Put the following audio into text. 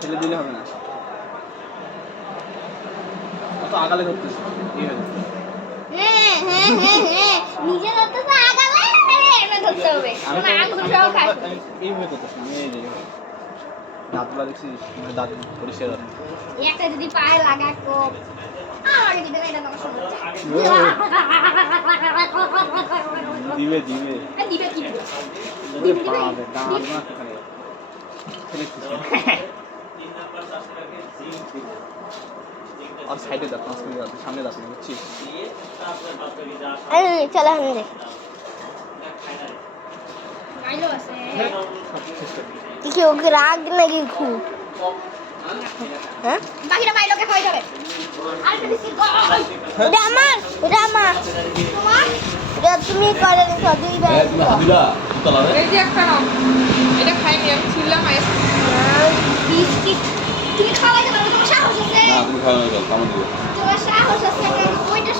ছেলে দিলে হবে না, তো আগালে ধরতেছে নিজে ধরতেছে আগালে এমন ধরতে হবে না আঙ্গুল সহ খাস এইভাবে করতেছ না, এই যে দাঁতগুলো দেখছিস, দাঁত পরিষ্কার করে এই একটা যদি পায়ে লাগা কো আমাকে দিতে না, এটা তোমার সমস্যা দিবে দিবে দিবে কি দিবে পাবে দাঁত না সেখানে ছেলে আর সাইডে দাঁত মাঝখানে দাঁত সামনে দাঁত নেই বুঝছিস। চলো আমি দেখ গাইলো আছে কি ওকে রাগ নাকি খুব হ্যাঁ বাকিটা মাইলোকে খাওয়াই যাবে আরেকটা দিছি ওটা আমার তোমার এটা তুমি করে দিছো দুই ভাই তুমি হাদিরা তোলা এই যে একটা নাও, এটা খাইনি আমি ছিলাম আইস বিস্কিট তুমি খাওয়াইতে পারবে, তোমার সাহস আছে না তুমি খাওয়া না, কামড় দিবে। তোমার সাহস আছে ওইটা